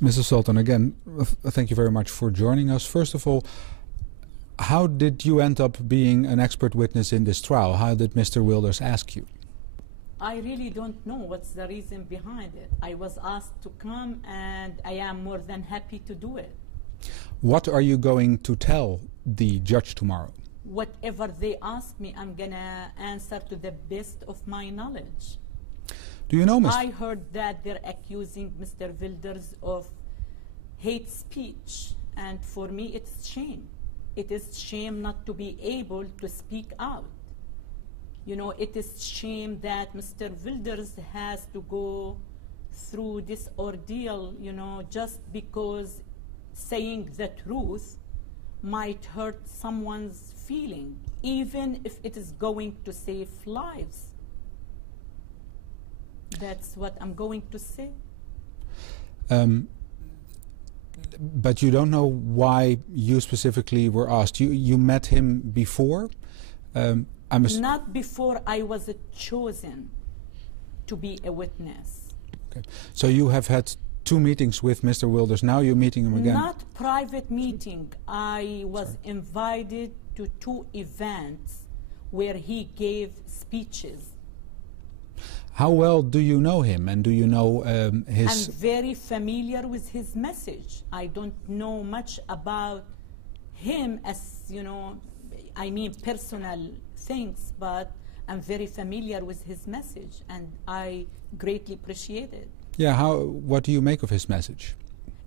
Mr. Sultan, again, thank you very much for joining us. First of all, how did you end up being an expert witness in this trial? How did Mr. Wilders ask you? I really don't know what's the reason behind it. I was asked to come, and I am more than happy to do it. What are you going to tell the judge tomorrow? Whatever they ask me, I'm going to answer to the best of my knowledge. Do you know, Mr. I heard that they're accusing Mr. Wilders of hate speech, and for me it's shame. It is shame not to be able to speak out. You know, it is shame that Mr. Wilders has to go through this ordeal, you know, just because saying the truth might hurt someone's feeling, even if it is going to save lives. That's what I'm going to say. But you don't know why you specifically were asked. You met him before? Not before I was chosen to be a witness. Okay. So you have had 2 meetings with Mr. Wilders. Now you're meeting him again? Not private meeting. I was invited to 2 events where he gave speeches. How well do you know him, and do you know his... I'm very familiar with his message. I don't know much about him as, you know, I mean personal things, but I'm very familiar with his message, and I greatly appreciate it. Yeah, what do you make of his message?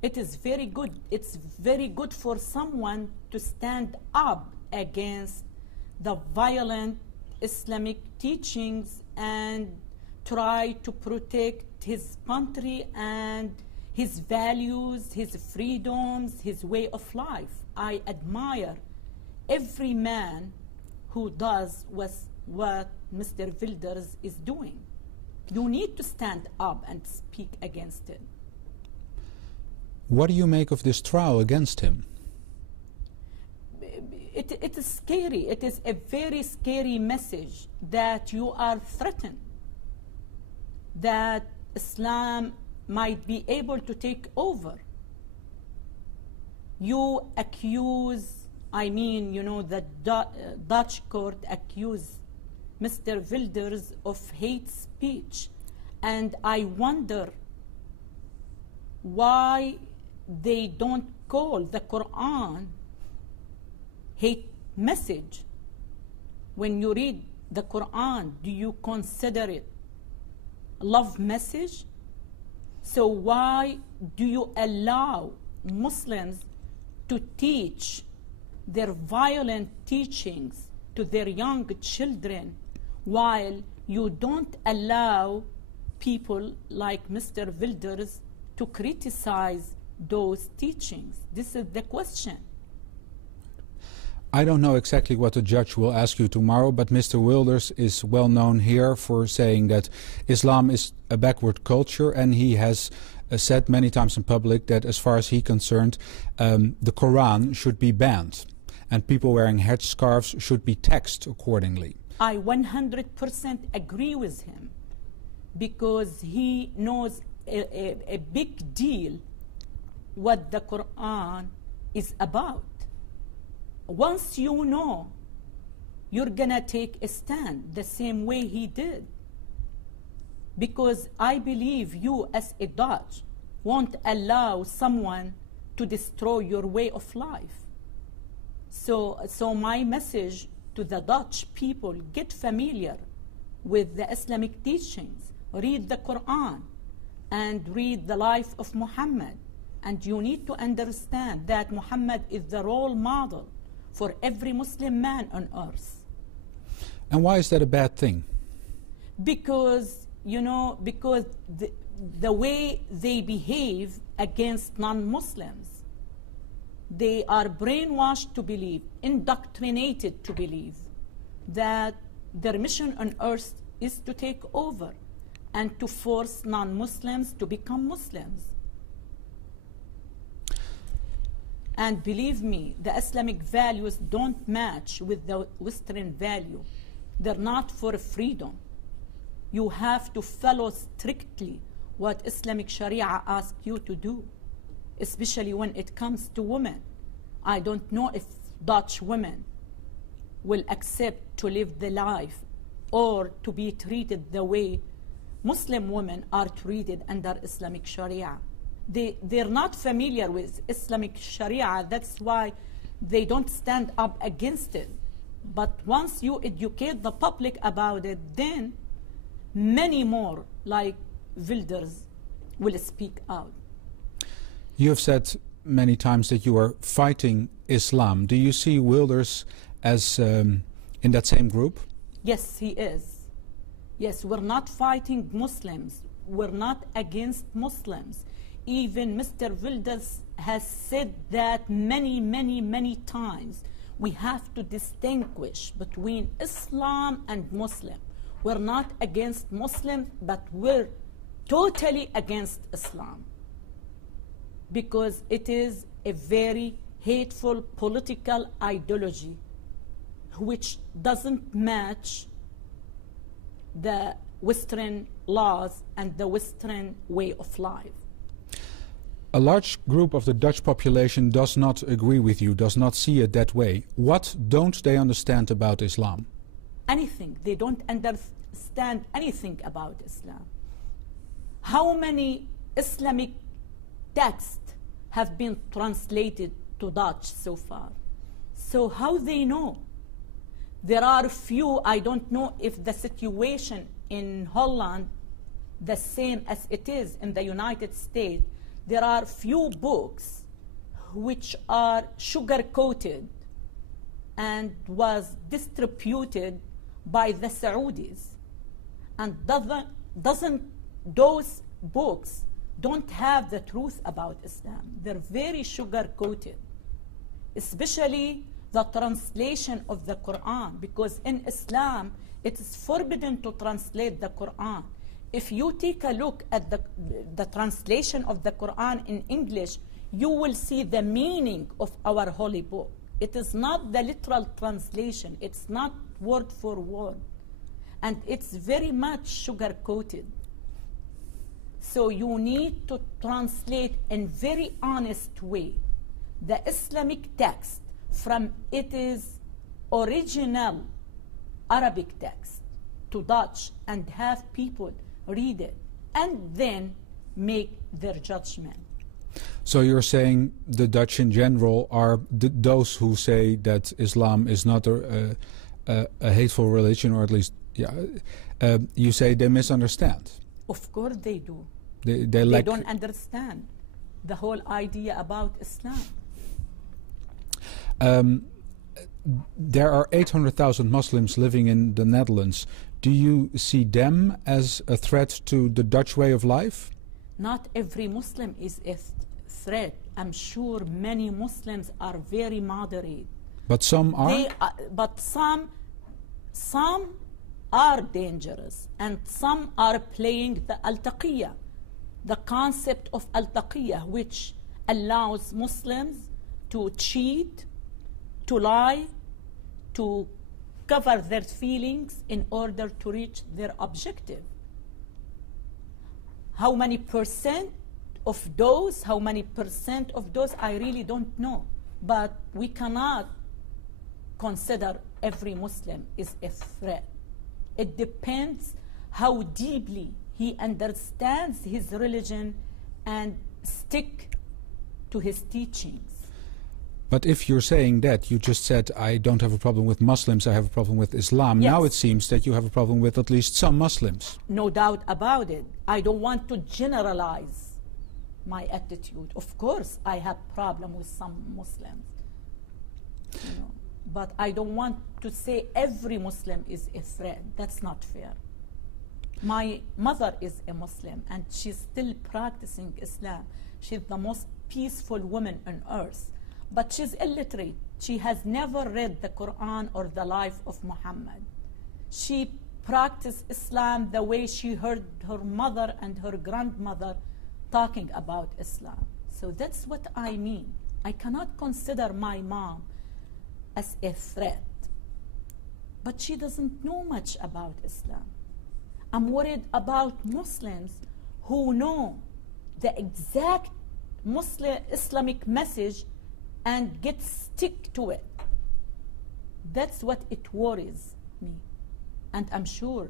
It is very good. It's very good for someone to stand up against the violent Islamic teachings and try to protect his country and his values, his freedoms, his way of life. I admire every man who does what Mr. Wilders is doing. You need to stand up and speak against it. What do you make of this trial against him? It is scary. It is a very scary message that you are threatened, that Islam might be able to take over. You accuse, I mean, you know, the Dutch court accused Mr. Wilders of hate speech, and I wonder why they don't call the Quran hate message. When you read the Quran, do you consider it love message? So why do you allow Muslims to teach their violent teachings to their young children, while you don't allow people like Mr. Wilders to criticize those teachings? This is the question. I don't know exactly what the judge will ask you tomorrow, but Mr. Wilders is well known here for saying that Islam is a backward culture, and he has said many times in public that as far as he's concerned, the Quran should be banned, and people wearing headscarves should be taxed accordingly. I 100% agree with him, because he knows a big deal what the Quran is about. Once you know, you're gonna take a stand the same way he did. Because I believe you as a Dutch won't allow someone to destroy your way of life. So my message to the Dutch people, get familiar with the Islamic teachings, read the Quran, and read the life of Muhammad. And you need to understand that Muhammad is the role model for every Muslim man on earth. And why is that a bad thing? Because, you know, because the way they behave against non-Muslims, they are brainwashed to believe, indoctrinated to believe that their mission on earth is to take over and to force non-Muslims to become Muslims. And believe me, the Islamic values don't match with the Western value. They're not for freedom. You have to follow strictly what Islamic Sharia asks you to do. especially when it comes to women. I don't know if Dutch women will accept to live the life or to be treated the way Muslim women are treated under Islamic Sharia. They're not familiar with Islamic Sharia, that's why they don't stand up against it. But once you educate the public about it, then many more like Wilders will speak out. You have said many times that you are fighting Islam. Do you see Wilders as in that same group? Yes, he is. Yes, we're not fighting Muslims. We're not against Muslims. Even Mr. Wilders has said that many times. We have to distinguish between Islam and Muslim. We're not against Muslims, but we're totally against Islam, because it is a very hateful political ideology which doesn't match the Western laws and the Western way of life. A large group of the Dutch population does not agree with you, does not see it that way. What don't they understand about Islam? Anything. They don't understand anything about Islam. How many Islamic texts have been translated to Dutch so far? So how they know? There are few. I don't know if the situation in Holland the same as it is in the United States. There are few books which are sugar-coated and was distributed by the Saudis. And those books don't have the truth about Islam. They're very sugar-coated, especially the translation of the Quran, because in Islam it is forbidden to translate the Quran. If you take a look at the translation of the Quran in English, you will see the meaning of our holy book. It is not the literal translation. It's not word for word. And it's very much sugar-coated. So you need to translate in very honest way the Islamic text from its original Arabic text to Dutch and have people read it and then make their judgment. So you're saying the Dutch in general are those who say that Islam is not a hateful religion, or at least you say they misunderstand. Of course they do. They don't understand the whole idea about Islam. There are 800,000 Muslims living in the Netherlands. Do you see them as a threat to the Dutch way of life? Not every Muslim is a threat. I'm sure many Muslims are very moderate. But some are? But some are dangerous, and some are playing the al-taqiyya, the concept of al-taqiyya, which allows Muslims to cheat, to lie, to cover their feelings in order to reach their objective. How many percent of those, I really don't know. But we cannot consider every Muslim is a threat. It depends how deeply he understands his religion and stick to his teachings. But if you're saying that, you just said, I don't have a problem with Muslims, I have a problem with Islam. Yes. Now it seems that you have a problem with at least some Muslims. No doubt about it. I don't want to generalize my attitude. Of course, I have problem with some Muslims. But I don't want to say every Muslim is a threat. That's not fair. My mother is a Muslim, and she's still practicing Islam. She's the most peaceful woman on earth. But she's illiterate. She has never read the Quran or the life of Muhammad. She practiced Islam the way she heard her mother and her grandmother talking about Islam. So that's what I mean. I cannot consider my mom as a threat. But she doesn't know much about Islam. I'm worried about Muslims who know the exact Muslim Islamic message and get stick to it. That's what it worries me. And I'm sure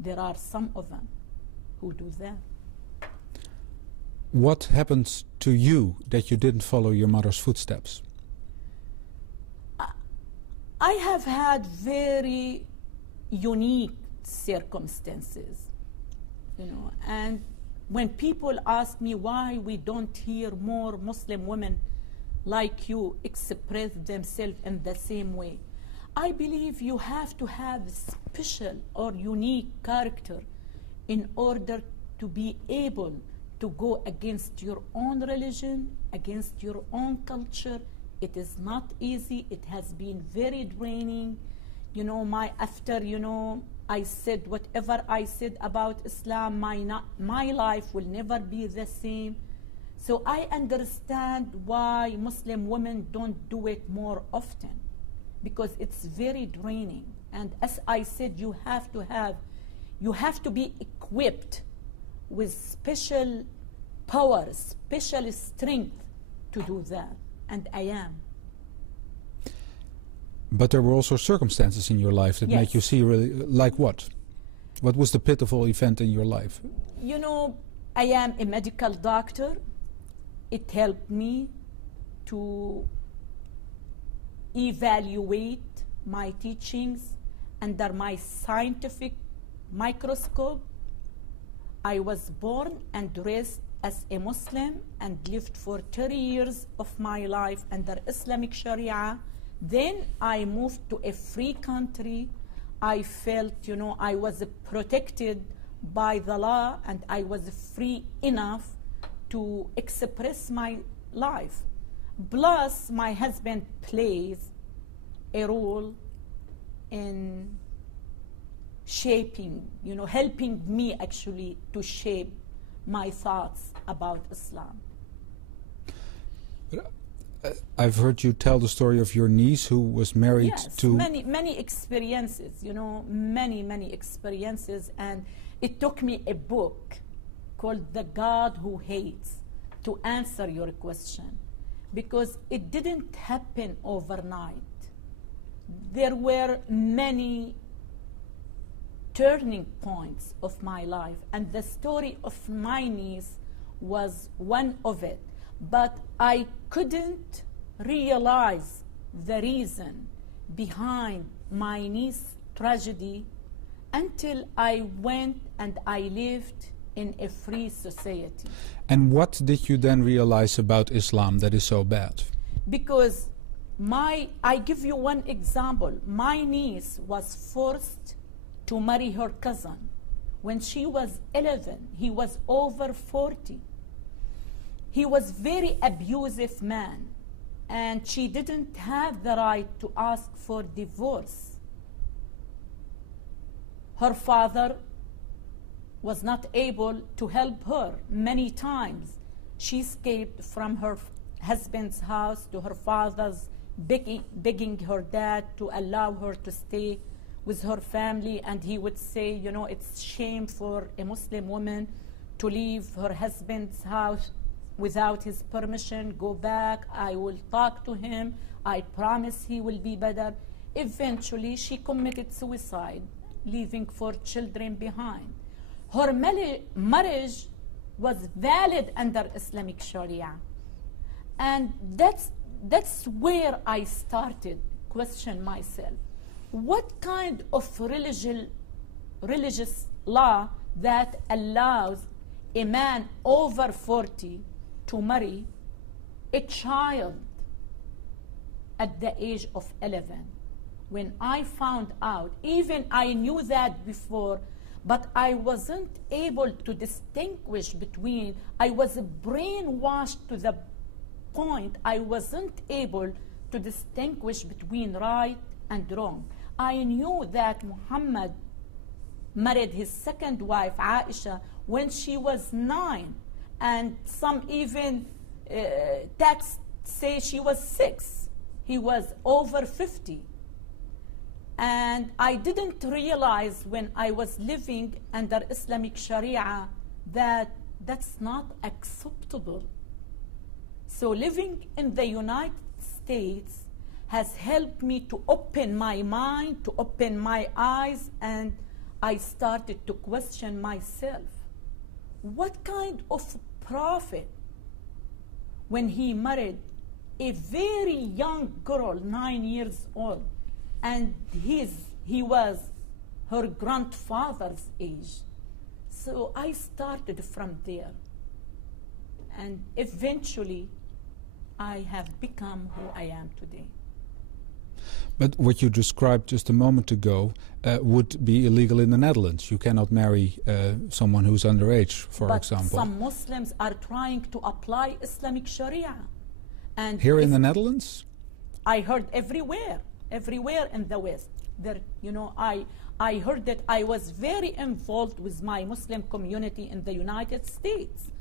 there are some of them who do that. What happened to you that you didn't follow your mother's footsteps? I have had very unique circumstances, and when people ask me why we don't hear more Muslim women like you express themselves in the same way, I believe you have to have special or unique character in order to be able to go against your own religion, against your own culture. It is not easy. It has been very draining. I said whatever I said about Islam, my life will never be the same. So I understand why Muslim women don't do it more often, because it's very draining. And as I said, you have to be equipped with special power, special strength to do that. And I am. But there were also circumstances in your life that make you see really, like what? What was the pitiful event in your life? I am a medical doctor. It helped me to evaluate my teachings under my scientific microscope. I was born and raised as a Muslim and lived for 30 years of my life under Islamic Sharia. Then I moved to a free country. I felt, I was protected by the law and I was free enough to express my life. Plus, my husband plays a role in shaping, helping me actually to shape my thoughts about Islam. I've heard you tell the story of your niece who was married to... many experiences, many experiences. And it took me a book called The God Who Hates to answer your question, because it didn't happen overnight. There were many turning points of my life, and the story of my niece was one of it. But I couldn't realize the reason behind my niece's tragedy until I went and I lived in a free society. And what did you then realize about Islam that is so bad? Because I give you one example. My niece was forced to marry her cousin. When she was 11, he was over 40. He was very abusive man, and she didn't have the right to ask for divorce. Her father was not able to help her many times. She escaped from her husband's house to her father's, begging her dad to allow her to stay with her family, and he would say, it's shame for a Muslim woman to leave her husband's house without his permission. Go back, I will talk to him, I promise he will be better. Eventually, she committed suicide, leaving 4 children behind. Her marriage was valid under Islamic Sharia. And that's where I started question myself. What kind of religious law that allows a man over 40 to marry a child at the age of 11? When I found out, even I knew that before, but I wasn't able to distinguish between, I was brainwashed to the point I wasn't able to distinguish between right and wrong. I knew that Muhammad married his second wife, Aisha, when she was 9. And some even texts say she was 6. He was over 50. And I didn't realize when I was living under Islamic Sharia that that's not acceptable. So living in the United States has helped me to open my mind, to open my eyes, and I started to question myself. What kind of prophet, when he married a very young girl, 9 years old, and he was her grandfather's age? So I started from there. And eventually, I have become who I am today. But what you described just a moment ago would be illegal in the Netherlands. You cannot marry someone who's underage, for example. But some Muslims are trying to apply Islamic Sharia. And here in the Netherlands? I heard everywhere in the West. There, you know, I heard that. I was very involved with my Muslim community in the United States.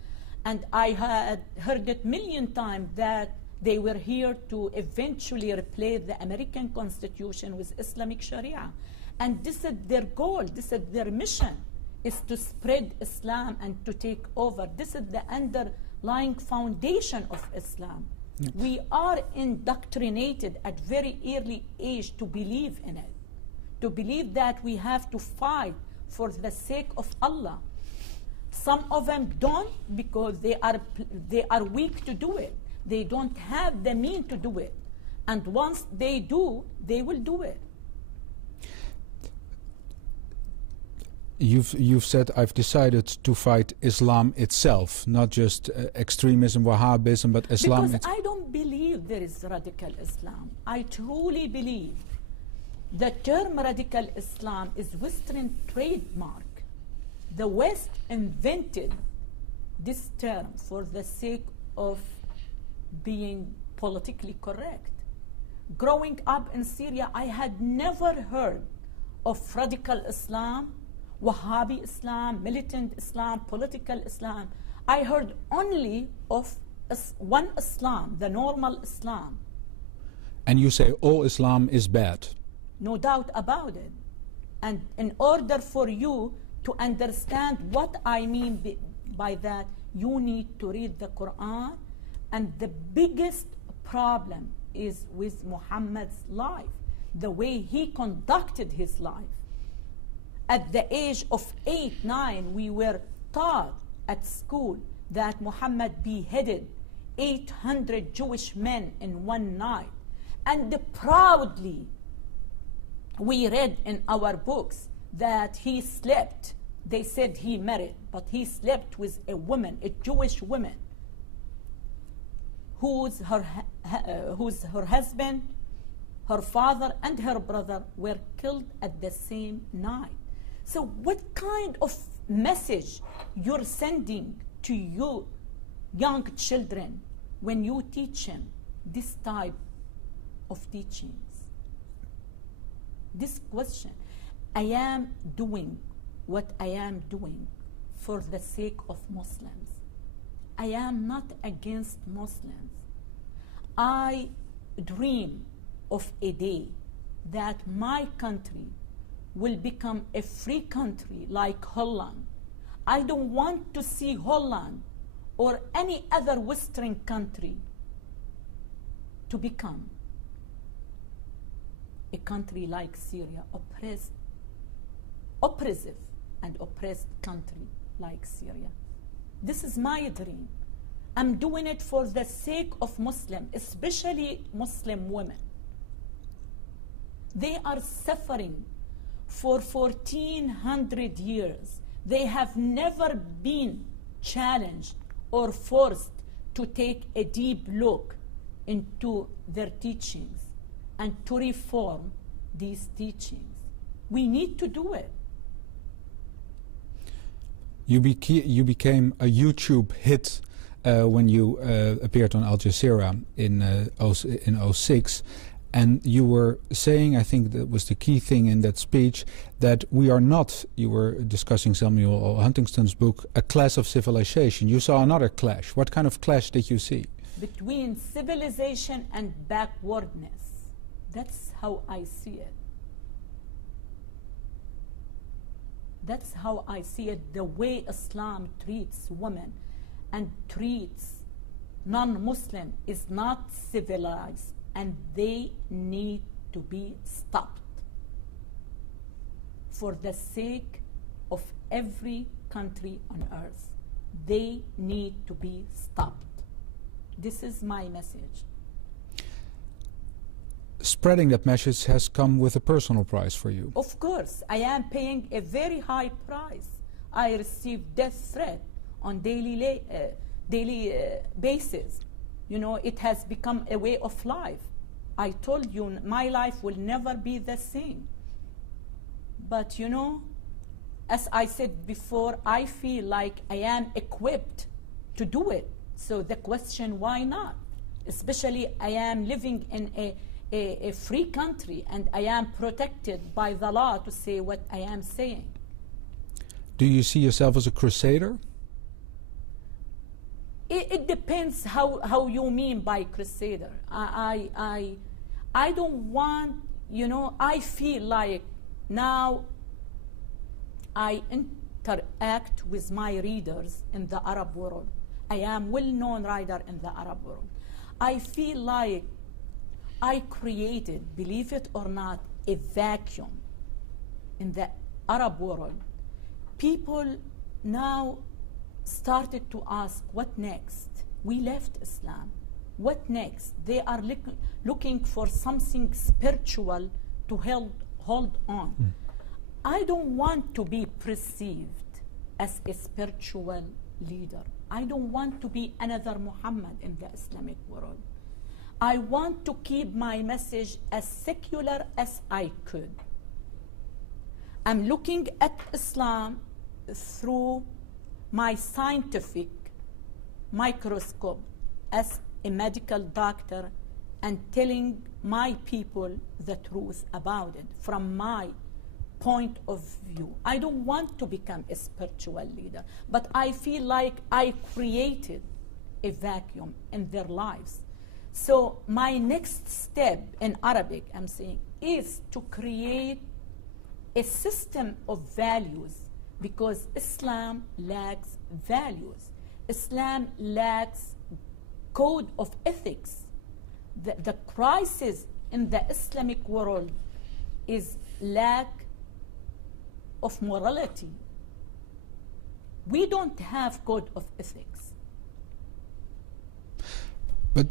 And I had heard it a million times that they were here to eventually replace the American Constitution with Islamic Sharia. And this is their goal, this is their mission, is to spread Islam and to take over. This is the underlying foundation of Islam. Yeah. We are indoctrinated at very early age to believe in it, to believe that we have to fight for the sake of Allah. Some of them don't because they are weak to do it. They don't have the means to do it. And once they do, they will do it. You've said, I've decided to fight Islam itself, not just extremism, Wahhabism, but Islam. Because I don't believe there is radical Islam. I truly believe the term radical Islam is Western trademark. The West invented this term for the sake of being politically correct. Growing up in Syria, I had never heard of radical Islam, Wahhabi Islam, militant Islam, political Islam. I heard only of one Islam, the normal Islam. And you say all Islam is bad? No doubt about it. And in order for you to understand what I mean by that, you need to read the Quran. And the biggest problem is with Muhammad's life, the way he conducted his life. At the age of 8, 9, we were taught at school that Muhammad beheaded 800 Jewish men in one night. And proudly, we read in our books that he slept. They said he married, but he slept with a woman, a Jewish woman, whose her husband, her father, and her brother were killed at the same night. So what kind of message you're sending to your young children when you teach them this type of teachings? This question, I am doing what I am doing for the sake of Muslims. I am not against Muslims. I dream of a day that my country will become a free country like Holland. I don't want to see Holland or any other Western country to become a country like Syria, oppressive and oppressed country like Syria. This is my dream. I'm doing it for the sake of Muslims, especially Muslim women. They are suffering for 1400 years. They have never been challenged or forced to take a deep look into their teachings and to reform these teachings. We need to do it. You became a YouTube hit when you appeared on Al Jazeera in 2006. And you were saying, I think that was the key thing in that speech, that we are not, you were discussing Samuel Huntington's book, a clash of civilization. You saw another clash. What kind of clash did you see? Between civilization and backwardness. That's how I see it. That's how I see it, the way Islam treats women and treats non-Muslim is not civilized, and they need to be stopped for the sake of every country on earth. They need to be stopped. This is my message. Spreading that message has come with a personal price for you. Of course, I am paying a very high price. I receive death threat on daily basis. You know, it has become a way of life. I told you, my life will never be the same. But you know, as I said before, I feel like I am equipped to do it. So the question, why not? Especially I am living in a free country, and I am protected by the law to say what I am saying. Do you see yourself as a crusader? It depends how you mean by crusader. I don't want, you know, I feel like now I interact with my readers in the Arab world. I am well-known writer in the Arab world. I feel like I created, believe it or not, a vacuum in the Arab world. People now started to ask, what next? We left Islam. What next? They are looking for something spiritual to hold on. I don't want to be perceived as a spiritual leader. I don't want to be another Muhammad in the Islamic world. I want to keep my message as secular as I could. I'm looking at Islam through my scientific microscope as a medical doctor and telling my people the truth about it from my point of view. I don't want to become a spiritual leader, but I feel like I created a vacuum in their lives. So my next step in Arabic, I'm saying, is to create a system of values, because Islam lacks values. Islam lacks code of ethics. The crisis in the Islamic world is lack of morality. We don't have code of ethics. But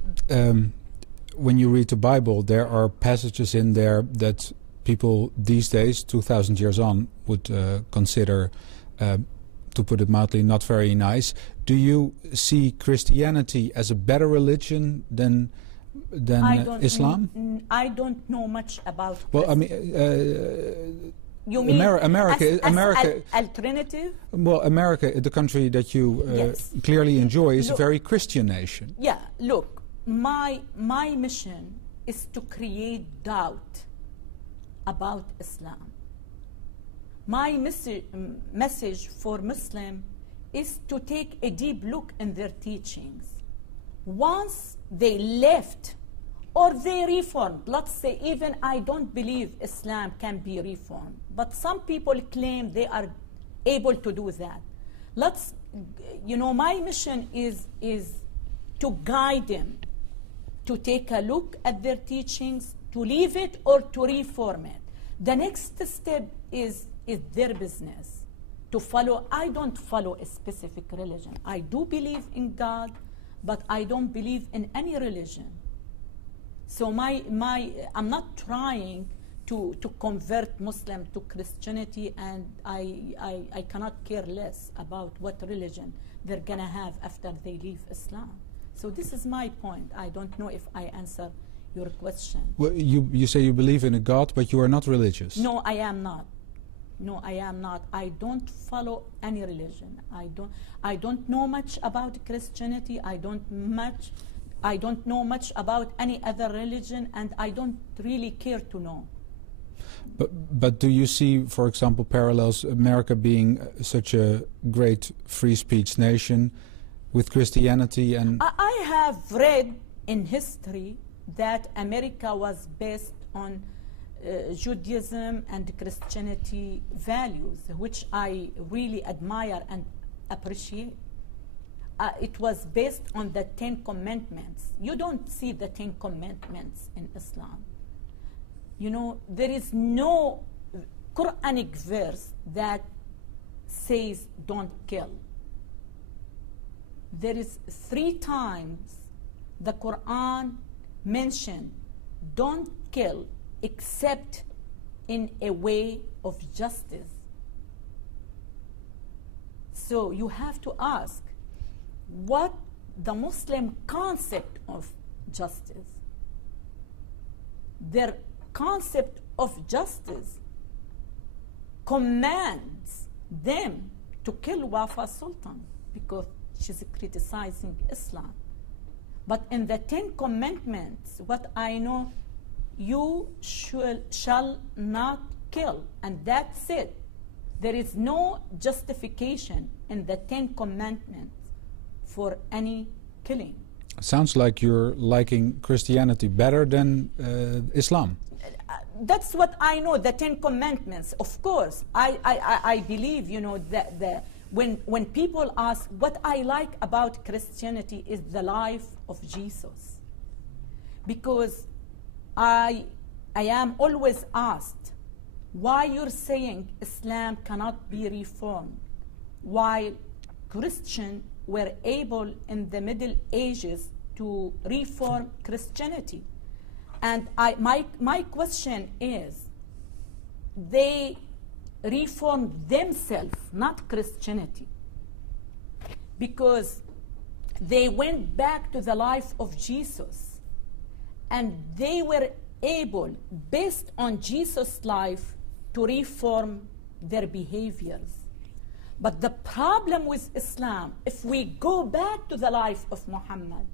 when you read the Bible, there are passages in there that people these days, 2,000 years on, would consider, to put it mildly, not very nice. Do you see Christianity as a better religion than Islam? I don't know much about. Well, I mean, you mean America, alternative? Well, America, the country that you Yes. clearly enjoy, is Look, a very Christian nation. Yeah, look, my mission is to create doubt about Islam. My message for Muslims is to take a deep look in their teachings. Once they left or they reformed, let's say even I don't believe Islam can be reformed, but some people claim they are able to do that. My mission is to guide them, to take a look at their teachings, to leave it or to reform it. The next step is their business to follow. I don't follow a specific religion. I do believe in God, but I don't believe in any religion. So I'm not trying to convert Muslim to Christianity, and I cannot care less about what religion they're gonna have after they leave Islam. So this is my point. I don't know if I answer your question. Well, you say you believe in a God, but you are not religious. No, I am not. No, I am not. I don't follow any religion. I don't know much about Christianity. I don't know much about any other religion, and I don't really care to know. But do you see, for example, parallels, America being such a great free speech nation with Christianity? And I have read in history that America was based on Judaism and Christianity values, which I really admire and appreciate. it was based on the 10 Commandments. You don't see the 10 Commandments in Islam. You know, there is no Quranic verse that says don't kill. There is 3 times the Quran mentioned don't kill except in a way of justice. So you have to ask what the Muslim concept of justice. Their concept of justice commands them to kill Wafa Sultan because she's criticizing Islam. But in the 10 Commandments, what I know, you shall not kill, and that's it. There is no justification in the 10 Commandments for any killing. Sounds like you're liking Christianity better than Islam. That's what I know, the 10 Commandments. Of course, I believe, you know, that when people ask, what I like about Christianity is the life of Jesus. Because I am always asked why you're saying Islam cannot be reformed, while Christians were able in the Middle Ages to reform Christianity. And my question is, they reformed themselves, not Christianity, because they went back to the life of Jesus, and they were able, based on Jesus' life, to reform their behaviors. But the problem with Islam, if we go back to the life of Muhammad,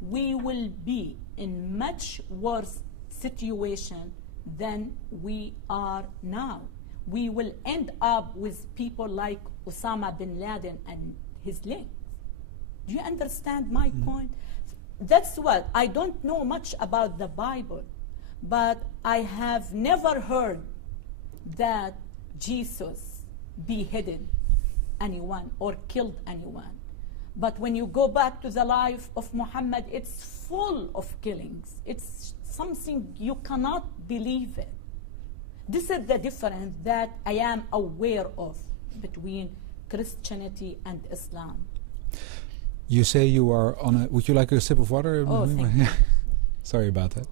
we will be in much worse situation than we are now. We will end up with people like Osama bin Laden and his links. Do you understand my point? That's what, I don't know much about the Bible, but I have never heard that Jesus beheaded anyone or killed anyone. But when you go back to the life of Muhammad, it's full of killings. It's something you cannot believe it. This is the difference that I am aware of between Christianity and Islam. You say you are on a... Would you like a sip of water? Oh, thank you. Sorry about that.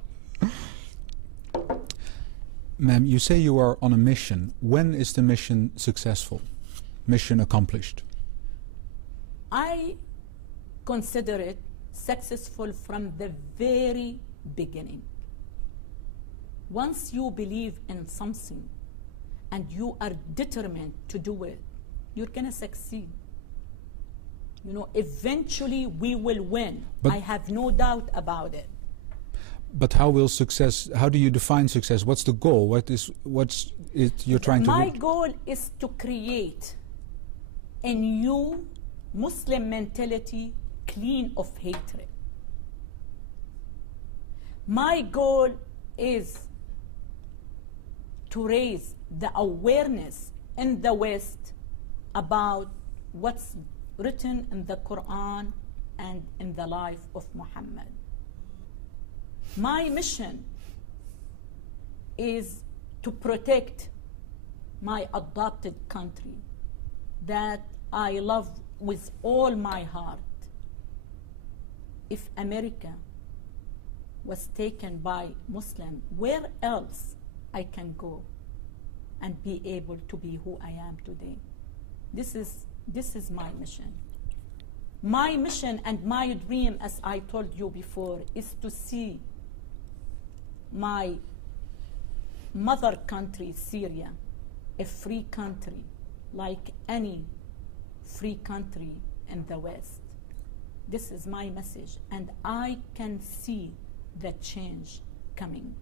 Ma'am, you say you are on a mission. When is the mission successful? Mission accomplished? I consider it successful from the very beginning. Once you believe in something and you are determined to do it, you're going to succeed. You know, eventually we will win. But I have no doubt about it. But how will success, how do you define success? What's the goal? What's it you're trying to do? My goal is to create a new Muslim mentality clean of hatred. My goal is to raise the awareness in the West about what's written in the Quran and in the life of Muhammad. My mission is to protect my adopted country that I love with all my heart. If America was taken by Muslim, where else I can go and be able to be who I am today? This is my mission. My mission and my dream, as I told you before, is to see my mother country, Syria, a free country like any free country in the West. This is my message, and I can see the change coming.